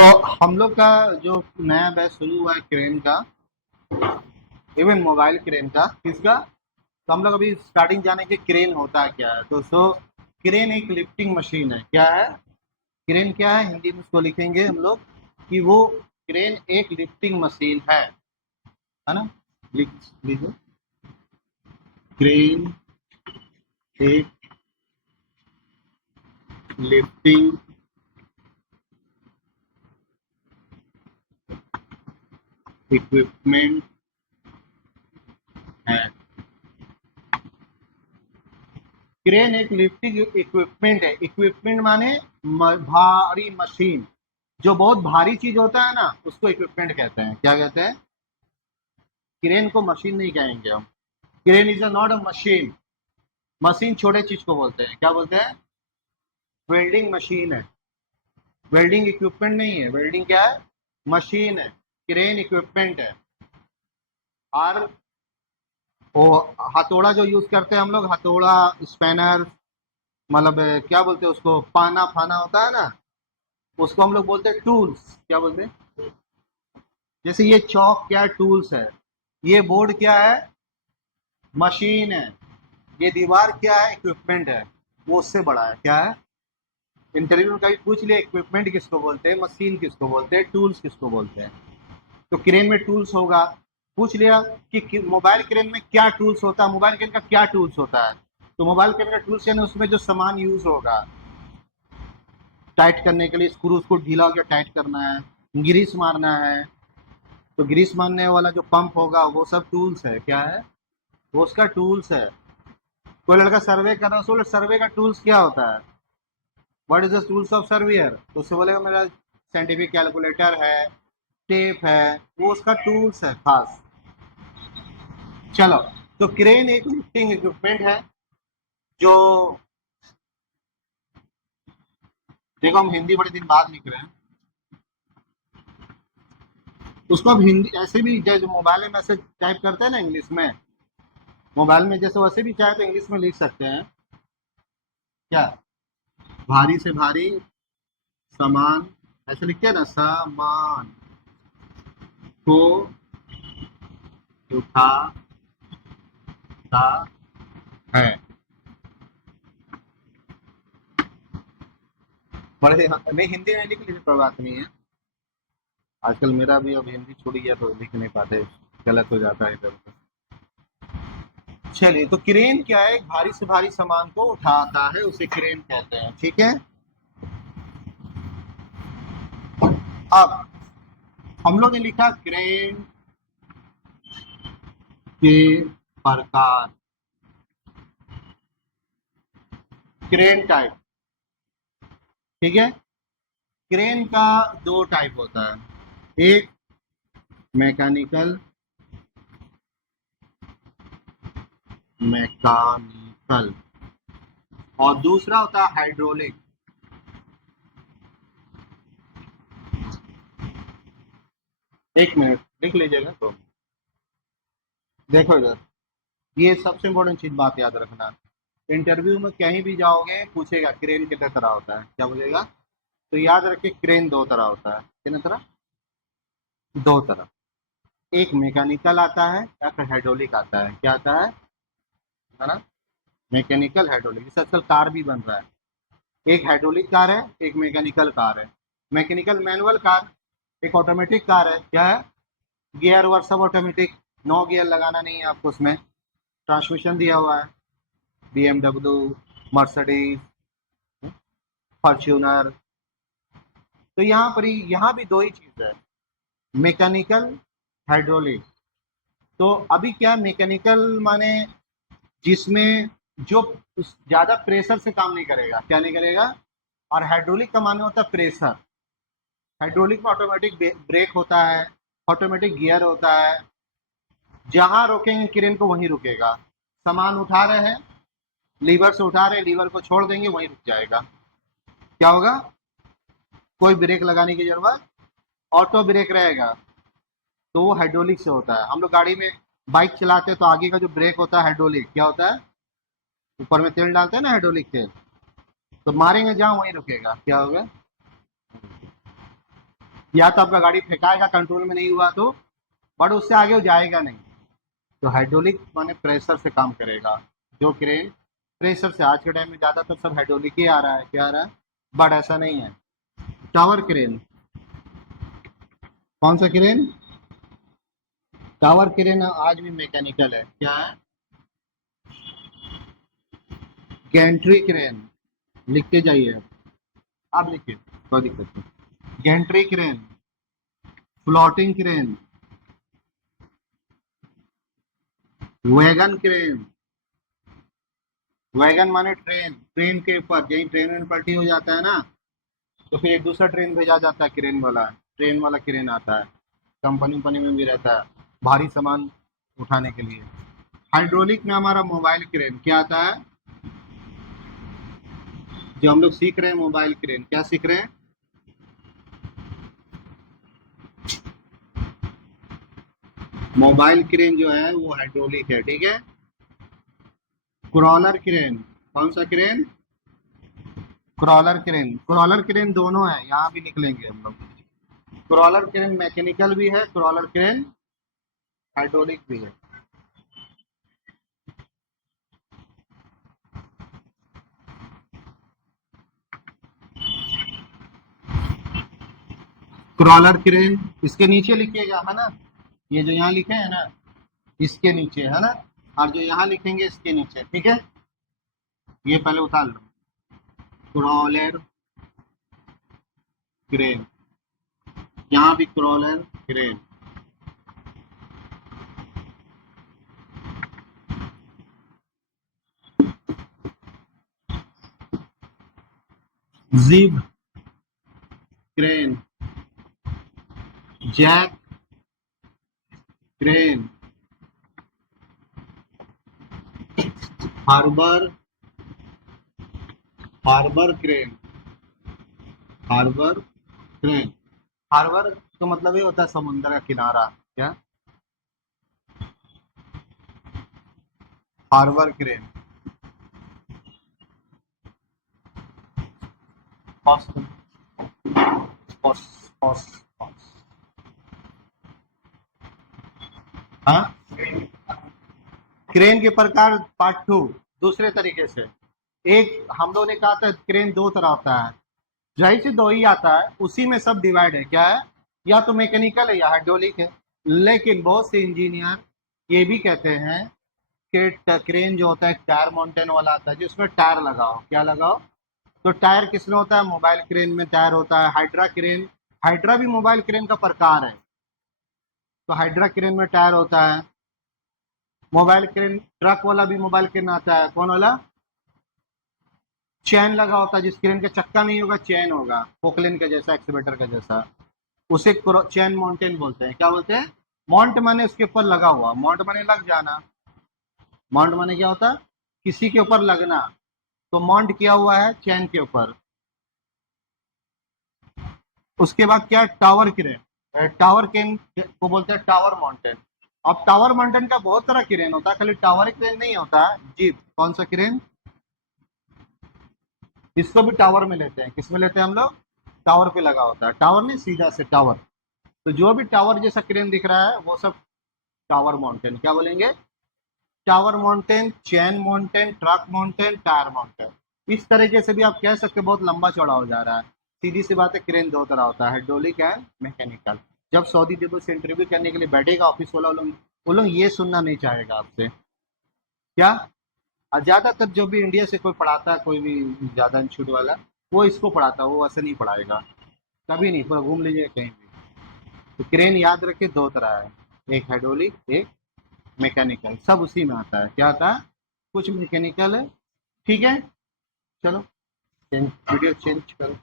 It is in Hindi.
हम लोग का जो नया बैच शुरू हुआ है क्रेन का, इवन मोबाइल क्रेन का, किसका? तो हम लोग अभी स्टार्टिंग जाने के क्रेन होता है क्या है। तो क्रेन एक लिफ्टिंग मशीन है। क्या है क्रेन? क्या है हिंदी में उसको लिखेंगे हम लोग कि वो क्रेन एक लिफ्टिंग मशीन है ना। लिख लीजिए, क्रेन एक लिफ्टिंग इक्विपमेंट है। क्रेन एक लिफ्टिंग इक्विपमेंट है। इक्विपमेंट माने भारी मशीन। जो बहुत भारी चीज होता है ना, उसको इक्विपमेंट कहते हैं। क्या कहते हैं? क्रेन को मशीन नहीं कहेंगे हम। Crane is a not a machine. Machine छोटे चीज को बोलते हैं। क्या बोलते हैं? वेल्डिंग मशीन है। वेल्डिंग इक्विपमेंट नहीं है। वेल्डिंग क्या है? मशीन है। क्रेन इक्विपमेंट है। और वो हथौड़ा जो यूज करते हैं हम लोग, हथौड़ा, स्पैनर, मतलब क्या बोलते हैं उसको, पाना फाना होता है ना, उसको हम लोग बोलते हैं टूल्स। क्या बोलते हैं? जैसे ये चौक क्या टूल्स है, ये बोर्ड क्या है? मशीन है। ये दीवार क्या है? इक्विपमेंट है। वो उससे बड़ा है। क्या है? इंटरव्यू में कभी पूछ लिया इक्विपमेंट किसको बोलते हैं, मशीन किसको बोलते हैं, टूल्स किसको बोलते हैं। तो क्रेन में टूल्स होगा। पूछ लिया कि मोबाइल क्रेन में क्या टूल्स होता है, मोबाइल क्रेन का क्या टूल्स होता है। तो मोबाइल क्रेन का टूल्स यानी उसमें जो सामान यूज होगा टाइट करने के लिए, स्क्रूज को ढीला हो गया टाइट करना है, ग्रीस मारना है, तो ग्रीस मारने वाला जो पंप होगा वो सब टूल्स है। क्या है? वो उसका टूल्स है। कोई लड़का सर्वे कर रहा है, उसको सर्वे का टूल्स क्या होता है? What is the tools of surveyor? तो उससे बोलेगा मेरा साइंटिफिक कैलकुलेटर है, टेप है, वो उसका टूल्स है खास। चलो, तो क्रेन एक लिफ्टिंग इक्विपमेंट है जो, देखो हम हिंदी बड़े दिन बाद लिख रहे हैं, उसको अब हिंदी ऐसे भी जैसे मोबाइल में मैसेज टाइप करते हैं ना इंग्लिश में, मोबाइल में जैसे वैसे भी चाहे तो इंग्लिश में लिख सकते हैं। क्या? भारी से भारी सामान, ऐसे लिखते हैं ना, सामान को उठाता है। बड़े नहीं, हिंदी में लिख लीजिए, कोई बात नहीं है। आजकल मेरा भी अब हिंदी छूट गया तो लिख नहीं पाते, गलत हो जाता है इधर उधर। चलिए, तो क्रेन क्या है? एक भारी से भारी सामान को उठाता है, उसे क्रेन कहते हैं। ठीक है। अब हम लोग ने लिखा क्रेन के प्रकार, क्रेन टाइप। ठीक है। क्रेन का दो टाइप होता है, एक मैकेनिकल, मैकेनिकल, और दूसरा होता है हाइड्रोलिक। एक मिनट लिख लीजिएगा तो। देखो इधर, ये सबसे इम्पोर्टेंट चीज बात याद रखना। इंटरव्यू में कहीं भी जाओगे पूछेगा क्रेन कितने तरह होता है, क्या बोलेगा? तो याद रखिए क्रेन दो तरह होता है। कितने तरह? दो तरह। एक मैकेनिकल आता है, या फिर हाइड्रोलिक आता है। क्या आता है ना? Mechanical, hydraulic. इससे आजकल कार भी बन रहा है। एक हाइड्रोलिक कार है, एक मैकेनिकल कार है। मैकेनिकल मैनुअल कार, एक ऑटोमेटिक कार है। क्या है? गियर वर सब ऑटोमेटिक, नो गियर लगाना नहीं है आपको उसमें। ट्रांसमिशन दिया हुआ है, BMW, मर्सिडीज, फॉर्च्यूनर। तो यहाँ पर ही, यहाँ भी दो ही चीज़ है, मैकेनिकल, हाइड्रोलिक। तो अभी क्या, मैकेनिकल माने जिसमें जो ज़्यादा प्रेशर से काम नहीं करेगा। क्या नहीं करेगा? और हाइड्रोलिक का माने होता है प्रेशर। हाइड्रोलिक में ऑटोमेटिक ब्रेक होता है, ऑटोमेटिक गियर होता है, जहां रोकेंगे क्रेन को वहीं रुकेगा। सामान उठा रहे हैं, लीवर से उठा रहे हैं, लीवर को छोड़ देंगे वहीं रुक जाएगा। क्या होगा? कोई ब्रेक लगाने की जरूरत, ऑटो ब्रेक रहेगा। तो वो हाइड्रोलिक से होता है। हम लोग गाड़ी में बाइक चलाते हैं तो आगे का जो ब्रेक होता है हाइड्रोलिक, क्या होता है? ऊपर में तेल डालते हैं ना हाइड्रोलिक तेल, तो मारेंगे जहां वहीं रुकेगा। क्या होगा? या तो आपका गाड़ी फेंकाएगा कंट्रोल में नहीं हुआ तो, बट उससे आगे वो जाएगा नहीं। तो हाइड्रोलिक माने प्रेशर से काम करेगा। जो क्रेन प्रेशर से, आज के टाइम में ज़्यादातर सब हाइड्रोलिक ही आ रहा है, क्या आ रहा है, बट ऐसा नहीं है। टावर क्रेन, कौन सा क्रेन, टावर क्रेन आज भी मैकेनिकल है, क्या है, गैंट्री क्रेन, लिखते जाइए आप लिखिए, कोई दिक्कत नहीं। Gantry crane, floating crane, wagon crane, wagon माने ट्रेन, ट्रेन के ऊपर यही ट्रेन में पलटी हो जाता है ना, तो फिर एक दूसरा ट्रेन भेजा जाता है, क्रेन वाला, ट्रेन वाला क्रेन आता है, कंपनी कंपनी में भी रहता है भारी सामान उठाने के लिए। हाइड्रोलिक में हमारा मोबाइल क्रेन क्या आता है, जो हम लोग सीख रहे हैं मोबाइल क्रेन, क्या सीख रहे हैं, मोबाइल क्रेन जो है वो हाइड्रोलिक है, ठीक है। क्रॉलर क्रेन, कौन सा crane, crawler crane, crawler crane दोनों है, यहाँ भी निकलेंगे हम लोग। क्रॉलर क्रेन मैकेनिकल भी है, क्रॉलर क्रेन हाइड्रोलिक भी है। क्रॉलर क्रेन इसके नीचे लिखिएगा, है ना, ये जो यहाँ लिखे हैं ना इसके नीचे, है ना, और जो यहाँ लिखेंगे इसके नीचे, ठीक है, ये पहले उतार लो। क्रॉलर क्रेन, यहाँ भी crawler crane. Jib crane, jack crane, harbour, harbour crane, harbour crane, harbour तो मतलब ये होता है समुद्र का किनारा, क्या, हार्बर क्रेन। हॉस हॉस हॉस हॉस, हाँ, क्रेन के प्रकार पार्ट टू, दूसरे तरीके से। एक हम लोगों ने कहा था क्रेन दो तरह होता है, जाहिर से दो ही आता है, उसी में सब डिवाइड है, क्या है, या तो मैकेनिकल है या हाइड्रोलिक है। लेकिन बहुत से इंजीनियर ये भी कहते हैं कि क्रेन जो होता है टायर माउंटेन वाला आता है, जिसमें टायर लगाओ, क्या लगाओ, तो टायर किसमें होता है, मोबाइल क्रेन में टायर होता है, हाइड्रा क्रेन, हाइड्रा भी मोबाइल क्रेन का प्रकार है, तो हाइड्रा क्रेन में टायर होता है। मोबाइल क्रेन ट्रक वाला भी मोबाइल क्रेन आता है, कौन वाला, चैन लगा होता है, जिस क्रेन का चक्का नहीं होगा चैन होगा, पोकलेन का जैसा, एक्सीवेटर का जैसा, उसे चैन माउंटेन बोलते हैं, क्या बोलते हैं, माउंट माने उसके ऊपर लगा हुआ, माउंट माने लग जाना, माउंट माने क्या होता है, किसी के ऊपर लगना, तो माउंट किया हुआ है चैन के ऊपर। उसके बाद क्या, टावर क्रेन, टावर क्रेन को बोलते हैं टावर माउंटेन। अब टावर माउंटेन का बहुत तरह क्रेन होता है, खाली टावर क्रेन नहीं होता है, जीप, कौन सा क्रेन, इसको भी टावर में लेते हैं, किस में लेते हैं हम लोग, टावर पे लगा होता है, टावर नहीं सीधा से टावर, तो जो भी टावर जैसा क्रेन दिख रहा है वो सब टावर माउंटेन, क्या बोलेंगे, tower mountain, chain mountain, truck mountain, tyre mountain. इस तरीके से भी आप कह सकते हो, बहुत लंबा चौड़ा हो जा रहा है। सीधी सी बात है, क्रेन दो तरह होता है, हाइड्रोलिक एंड मैकेनिकल। जब सऊदी अरब से इंटरव्यू करने के लिए बैठेगा ऑफिस वाला, वो लोग ये सुनना नहीं चाहेगा आपसे, क्या, और ज्यादातर जो भी इंडिया से कोई पढ़ाता है, कोई भी ज्यादा इंस्टीट्यूट वाला, वो इसको पढ़ाता है, वो ऐसे नहीं पढ़ाएगा, कभी नहीं, पूरा घूम लीजिए कहीं भी। तो क्रेन याद रखे दो तरह है, एक हाइड्रोलिक, एक मैकेनिकल, सब उसी में आता है, क्या आता है, कुछ मैकेनिकल है, ठीक है, चलो वीडियो चेंज करो।